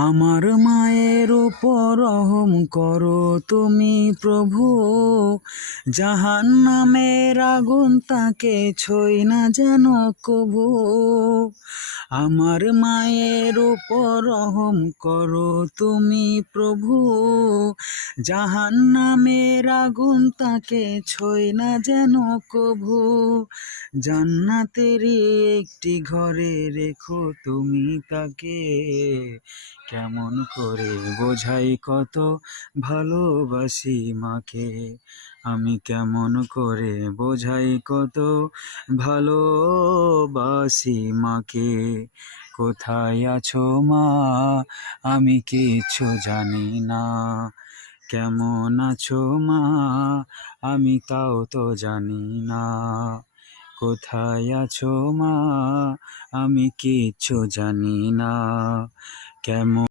আমার মায়ের উপর রহম করো তুমি প্রভু, জাহান্নামের আগুন তাকে ছুঁই না যেন কভু। আমার মায়ের উপর রহম করো তুমি প্রভু, জাহান্নামের আগুন তাকে ছুঁই না যেন কভু। জান্নাতেরই একটি ঘরে রেখো তুমি তাকে, কেমন করে বোঝাই কত ভালোবাসি মাকে। আমি কেমন করে বোঝাই কত ভালোবাসি মাকে। কোথায় আছো মা, আমি কিচ্ছু জানি না। কেমন আছো মা, আমি তাও তো জানি না। কোথায় আছো মা, আমি কিচ্ছু জানি না। কেমন